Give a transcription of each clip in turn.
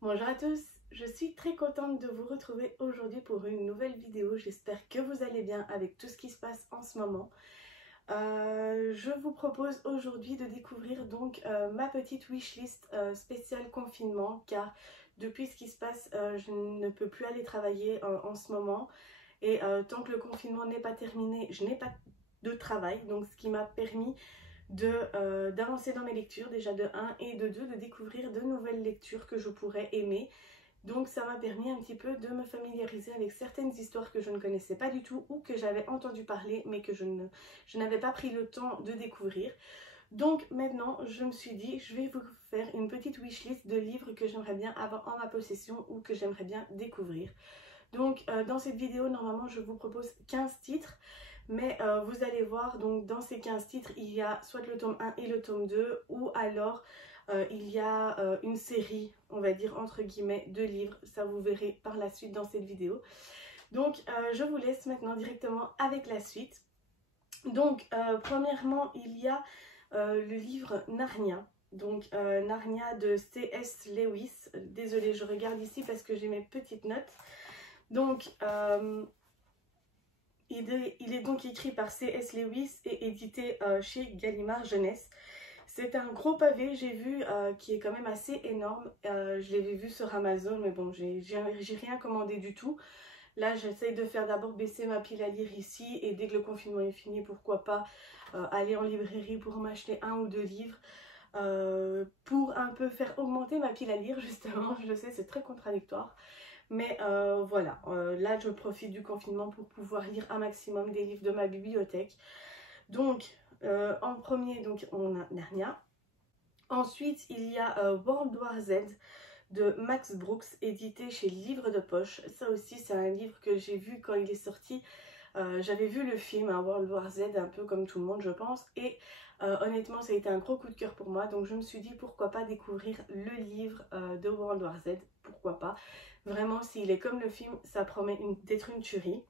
Bonjour à tous, je suis très contente de vous retrouver aujourd'hui pour une nouvelle vidéo. J'espère que vous allez bien avec tout ce qui se passe en ce moment. Je vous propose aujourd'hui de découvrir donc ma petite wishlist spéciale confinement, car depuis ce qui se passe, je ne peux plus aller travailler en ce moment, et tant que le confinement n'est pas terminé, je n'ai pas de travail, donc ce qui m'a permis d'avancer dans mes lectures, déjà de 1 et de 2, de découvrir de nouvelles lectures que je pourrais aimer. Donc ça m'a permis un petit peu de me familiariser avec certaines histoires que je ne connaissais pas du tout ou que j'avais entendu parler mais que je n'avais pas pris le temps de découvrir. Donc maintenant je me suis dit je vais vous faire une petite wishlist de livres que j'aimerais bien avoir en ma possession ou que j'aimerais bien découvrir. Donc dans cette vidéo normalement je vous propose 15 titres, mais vous allez voir, donc dans ces 15 titres il y a soit le tome 1 et le tome 2, ou alors il y a une série, on va dire entre guillemets, de livres. Ça vous verrez par la suite dans cette vidéo. Donc je vous laisse maintenant directement avec la suite. Donc premièrement il y a le livre Narnia. Donc Narnia de C.S. Lewis. Désolée, je regarde ici parce que j'ai mes petites notes. Donc il est donc écrit par C.S. Lewis et édité chez Gallimard Jeunesse. C'est un gros pavé, j'ai vu, qui est quand même assez énorme. Je l'avais vu sur Amazon, mais bon, j'ai rien commandé du tout. Là, j'essaye de faire d'abord baisser ma pile à lire ici, et dès que le confinement est fini, pourquoi pas aller en librairie pour m'acheter 1 ou 2 livres, pour un peu faire augmenter ma pile à lire, justement. Je sais, c'est très contradictoire. Mais voilà, là je profite du confinement pour pouvoir lire un maximum des livres de ma bibliothèque. Donc en premier, donc, on a Narnia. Ensuite il y a World War Z de Max Brooks, édité chez Livre de Poche. Ça aussi c'est un livre que j'ai vu quand il est sorti. J'avais vu le film, hein, World War Z, un peu comme tout le monde je pense, et honnêtement ça a été un gros coup de cœur pour moi, donc je me suis dit pourquoi pas découvrir le livre de World War Z, pourquoi pas. Vraiment, s'il est comme le film, ça promet d'être une tuerie.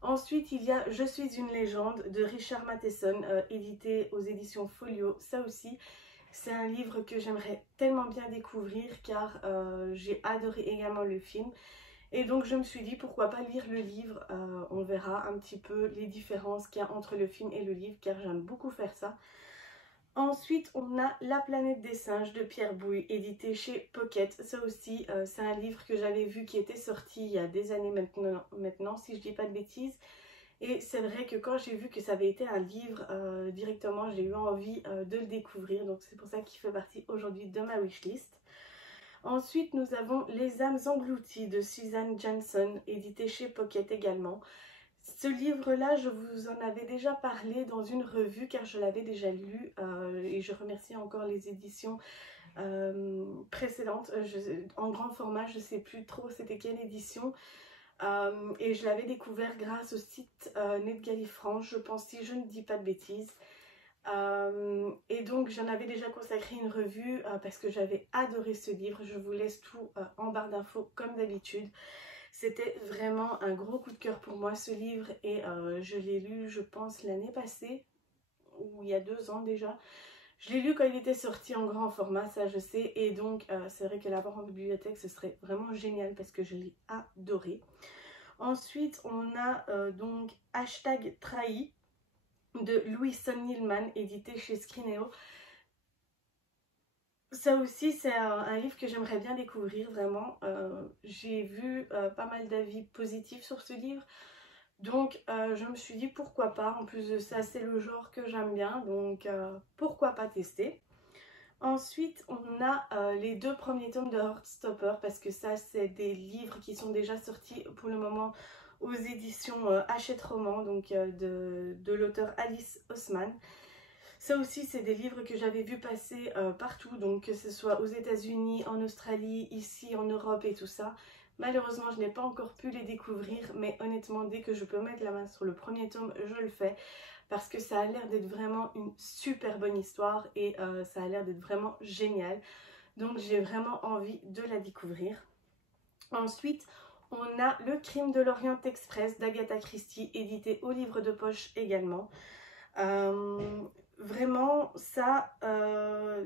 Ensuite il y a Je suis une légende de Richard Matheson, édité aux éditions Folio. Ça aussi c'est un livre que j'aimerais tellement bien découvrir, car j'ai adoré également le film. Et donc je me suis dit pourquoi pas lire le livre. On verra un petit peu les différences qu'il y a entre le film et le livre, car j'aime beaucoup faire ça. Ensuite on a La planète des singes de Pierre Boulle, édité chez Pocket. Ça aussi c'est un livre que j'avais vu qui était sorti il y a des années maintenant si je dis pas de bêtises. Et c'est vrai que quand j'ai vu que ça avait été un livre, directement j'ai eu envie de le découvrir. Donc c'est pour ça qu'il fait partie aujourd'hui de ma wishlist. Ensuite nous avons Les âmes englouties de Suzanne Janson, édité chez Pocket également. Ce livre-là, je vous en avais déjà parlé dans une revue, car je l'avais déjà lu, et je remercie encore les éditions précédentes. En grand format, je ne sais plus trop c'était quelle édition. Et je l'avais découvert grâce au site NetGallifrance, je pense, si je ne dis pas de bêtises. Et donc j'en avais déjà consacré une revue parce que j'avais adoré ce livre. Je vous laisse tout en barre d'infos comme d'habitude. C'était vraiment un gros coup de cœur pour moi ce livre, et je l'ai lu je pense l'année passée, ou il y a 2 ans déjà. Je l'ai lu quand il était sorti en grand format, ça je sais, et donc c'est vrai que l'avoir en bibliothèque ce serait vraiment génial parce que je l'ai adoré. Ensuite on a donc Hashtag Trahi de Louison Neilman, édité chez Scrinéo. Ça aussi c'est un livre que j'aimerais bien découvrir vraiment. J'ai vu pas mal d'avis positifs sur ce livre, donc je me suis dit pourquoi pas. En plus de ça c'est le genre que j'aime bien, donc pourquoi pas tester. Ensuite on a les 2 premiers tomes de Heartstopper, parce que ça c'est des livres qui sont déjà sortis pour le moment aux éditions Hachette Roman, donc de l'auteur Alice Oseman. Ça aussi c'est des livres que j'avais vu passer partout, donc que ce soit aux États-Unis, en Australie, ici en Europe et tout ça. Malheureusement je n'ai pas encore pu les découvrir, mais honnêtement dès que je peux mettre la main sur le premier tome je le fais, parce que ça a l'air d'être vraiment une super bonne histoire, et ça a l'air d'être vraiment génial. Donc j'ai vraiment envie de la découvrir. Ensuite on a Le crime de l'Orient Express d'Agatha Christie, édité au Livre de Poche également. Vraiment ça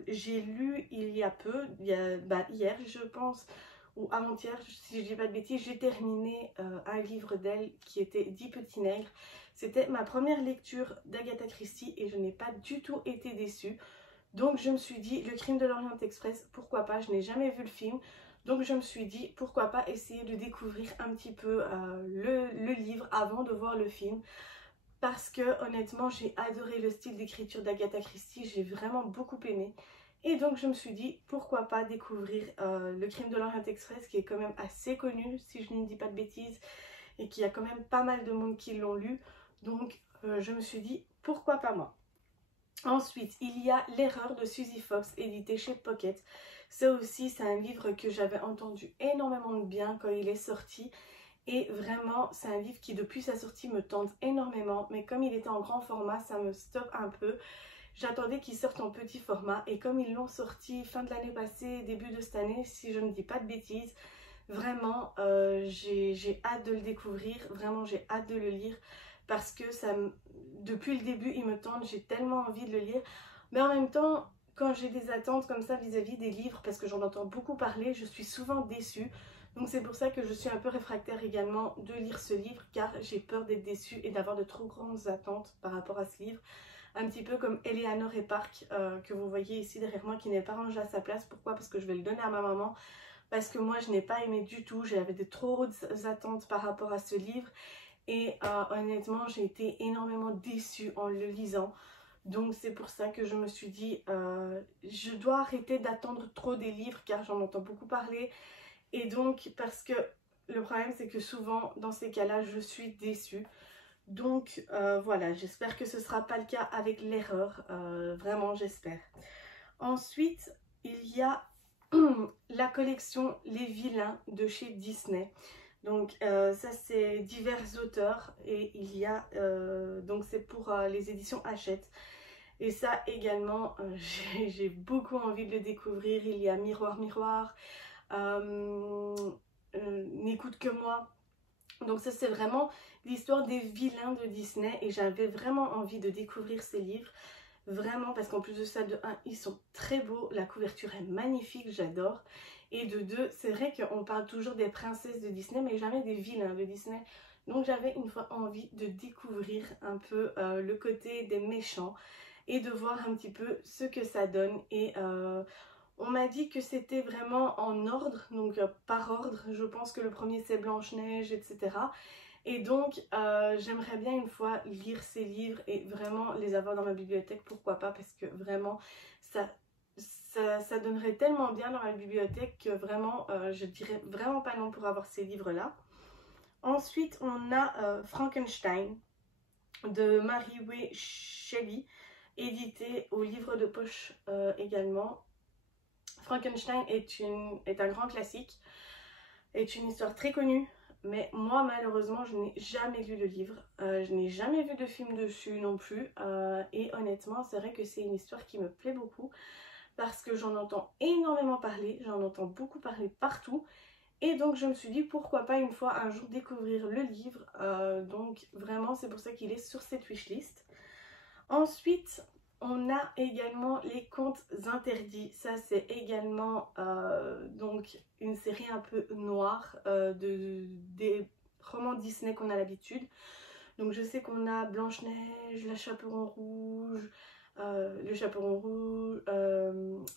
j'ai lu il y a peu, hier je pense, ou avant-hier, si je dis pas de bêtises, j'ai terminé un livre d'elle qui était 10 petits nègres. C'était ma première lecture d'Agatha Christie et je n'ai pas du tout été déçue. Donc je me suis dit, Le Crime de l'Orient Express, pourquoi pas, je n'ai jamais vu le film. Donc je me suis dit, pourquoi pas essayer de découvrir un petit peu le livre avant de voir le film. Parce que honnêtement, j'ai adoré le style d'écriture d'Agatha Christie, j'ai vraiment beaucoup aimé. Et donc je me suis dit, pourquoi pas découvrir Le Crime de l'Orient Express, qui est quand même assez connu, si je ne dis pas de bêtises, et qui a quand même pas mal de monde qui l'ont lu. Donc je me suis dit, pourquoi pas moi. Ensuite, il y a L'Erreur de Suzy Fox, édité chez Pocket. Ça aussi, c'est un livre que j'avais entendu énormément de bien quand il est sorti. Et vraiment, c'est un livre qui, depuis sa sortie, me tente énormément. Mais comme il était en grand format, ça me stoppe un peu. J'attendais qu'il sorte en petit format. Et comme ils l'ont sorti fin de l'année passée, début de cette année, si je ne dis pas de bêtises, vraiment, j'ai hâte de le découvrir. Vraiment, j'ai hâte de le lire. Parce que depuis le début, il me tente. J'ai tellement envie de le lire. Mais en même temps, quand j'ai des attentes comme ça vis-à-vis des livres, parce que j'en entends beaucoup parler, je suis souvent déçue. Donc c'est pour ça que je suis un peu réfractaire également de lire ce livre, car j'ai peur d'être déçue et d'avoir de trop grandes attentes par rapport à ce livre. Un petit peu comme Eleanor et Park, que vous voyez ici derrière moi, qui n'est pas rangé à sa place. Pourquoi? Parce que je vais le donner à ma maman. Parce que moi je n'ai pas aimé du tout, j'avais de trop hautes attentes par rapport à ce livre. Et honnêtement, j'ai été énormément déçue en le lisant. Donc c'est pour ça que je me suis dit, je dois arrêter d'attendre trop des livres, car j'en entends beaucoup parler. Et donc, parce que le problème, c'est que souvent, dans ces cas-là, je suis déçue. Donc voilà, j'espère que ce ne sera pas le cas avec L'Erreur. Vraiment, j'espère. Ensuite, il y a la collection Les Vilains de chez Disney. Donc ça, c'est divers auteurs. Et il y a, donc c'est pour les éditions Hachette. Et ça également, j'ai beaucoup envie de le découvrir. Il y a Miroir, Miroir. N'écoute que moi. Donc ça, c'est vraiment l'histoire des vilains de Disney et j'avais vraiment envie de découvrir ces livres, vraiment, parce qu'en plus de ça, de 1, ils sont très beaux, la couverture est magnifique, j'adore, et de 2, c'est vrai qu'on parle toujours des princesses de Disney mais jamais des vilains de Disney. Donc j'avais une fois envie de découvrir un peu le côté des méchants et de voir un petit peu ce que ça donne. Et on m'a dit que c'était vraiment en ordre, donc par ordre. Je pense que le premier c'est Blanche-Neige, etc. Et donc j'aimerais bien une fois lire ces livres et vraiment les avoir dans ma bibliothèque, pourquoi pas, parce que vraiment ça donnerait tellement bien dans ma bibliothèque que vraiment je dirais vraiment pas non pour avoir ces livres-là. Ensuite on a Frankenstein de Mary Shelley, édité au livre de poche également. Frankenstein est un grand classique, est une histoire très connue, mais moi malheureusement je n'ai jamais lu le livre, je n'ai jamais vu de film dessus non plus, et honnêtement c'est vrai que c'est une histoire qui me plaît beaucoup parce que j'en entends énormément parler, j'en entends beaucoup parler partout, et donc je me suis dit pourquoi pas une fois un jour découvrir le livre, donc vraiment c'est pour ça qu'il est sur cette wishlist. Ensuite on a également Les Contes Interdits. Ça c'est également donc une série un peu noire des romans Disney qu'on a l'habitude. Donc je sais qu'on a Blanche-Neige, le Chaperon Rouge,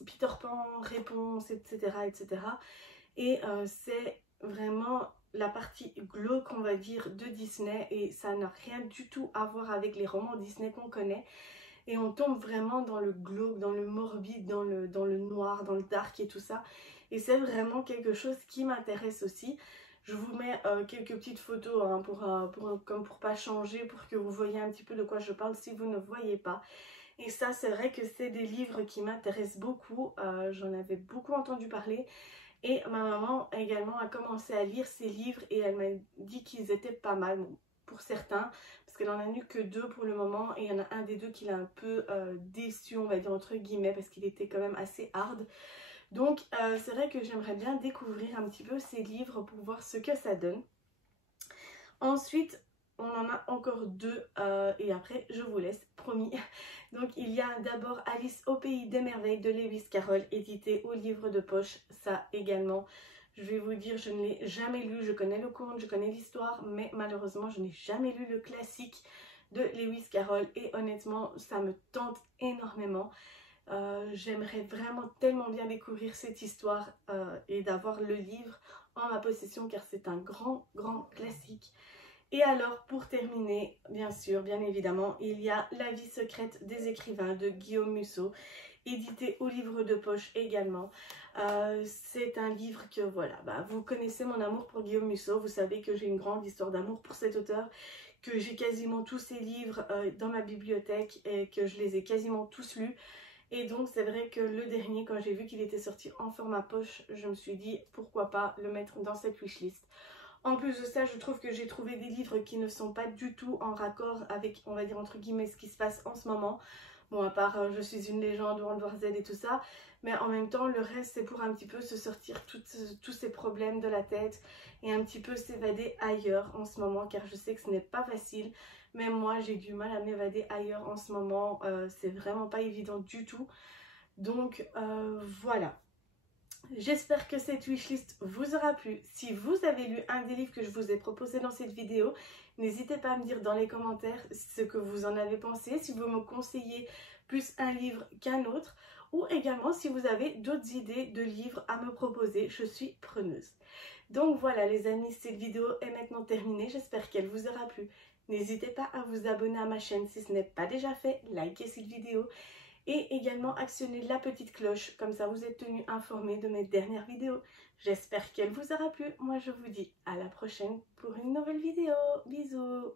Peter Pan, Réponse, etc. etc. Et c'est vraiment la partie glauque, on va dire, de Disney, et ça n'a rien du tout à voir avec les romans Disney qu'on connaît. Et on tombe vraiment dans le glauque, dans le morbide, dans le noir, dans le dark et tout ça. Et c'est vraiment quelque chose qui m'intéresse aussi. Je vous mets quelques petites photos hein, pour pas changer, pour que vous voyez un petit peu de quoi je parle si vous ne voyez pas. Et ça, c'est vrai que c'est des livres qui m'intéressent beaucoup. J'en avais beaucoup entendu parler. Et ma maman également a commencé à lire ces livres et elle m'a dit qu'ils étaient pas mal. Bon, pour certains, parce qu'elle en a lu que 2 pour le moment, et il y en a un des 2 qui l'a un peu déçu, on va dire entre guillemets, parce qu'il était quand même assez hard. Donc c'est vrai que j'aimerais bien découvrir un petit peu ces livres pour voir ce que ça donne. Ensuite on en a encore 2 et après je vous laisse, promis. Donc il y a d'abord Alice au pays des merveilles de Lewis Carroll, édité au livre de poche. Ça également Je vais vous dire, je ne l'ai jamais lu, je connais le conte, je connais l'histoire, mais malheureusement je n'ai jamais lu le classique de Lewis Carroll et honnêtement ça me tente énormément. J'aimerais vraiment tellement bien découvrir cette histoire et d'avoir le livre en ma possession car c'est un grand classique. Et alors pour terminer, bien sûr, bien évidemment, il y a La vie secrète des écrivains de Guillaume Musso, édité au livre de poche également. C'est un livre que voilà, vous connaissez mon amour pour Guillaume Musso, vous savez que j'ai une grande histoire d'amour pour cet auteur, que j'ai quasiment tous ses livres dans ma bibliothèque et que je les ai quasiment tous lus. Et donc c'est vrai que le dernier, quand j'ai vu qu'il était sorti en format poche, je me suis dit pourquoi pas le mettre dans cette wishlist. En plus de ça, je trouve que j'ai trouvé des livres qui ne sont pas du tout en raccord avec, on va dire entre guillemets, ce qui se passe en ce moment. Bon, à part Je suis une légende, World War Z et tout ça. Mais en même temps, le reste, c'est pour un petit peu se sortir tous ces problèmes de la tête et un petit peu s'évader ailleurs en ce moment, car je sais que ce n'est pas facile. Même moi, j'ai du mal à m'évader ailleurs en ce moment. C'est vraiment pas évident du tout. Donc, voilà. J'espère que cette wishlist vous aura plu. Si vous avez lu un des livres que je vous ai proposé dans cette vidéo, n'hésitez pas à me dire dans les commentaires ce que vous en avez pensé, si vous me conseillez plus un livre qu'un autre, ou également si vous avez d'autres idées de livres à me proposer, je suis preneuse. Donc voilà les amis, cette vidéo est maintenant terminée, j'espère qu'elle vous aura plu. N'hésitez pas à vous abonner à ma chaîne si ce n'est pas déjà fait, likez cette vidéo. Et également actionnez la petite cloche, comme ça vous êtes tenu informé de mes dernières vidéos. J'espère qu'elle vous aura plu. Moi je vous dis à la prochaine pour une nouvelle vidéo. Bisous.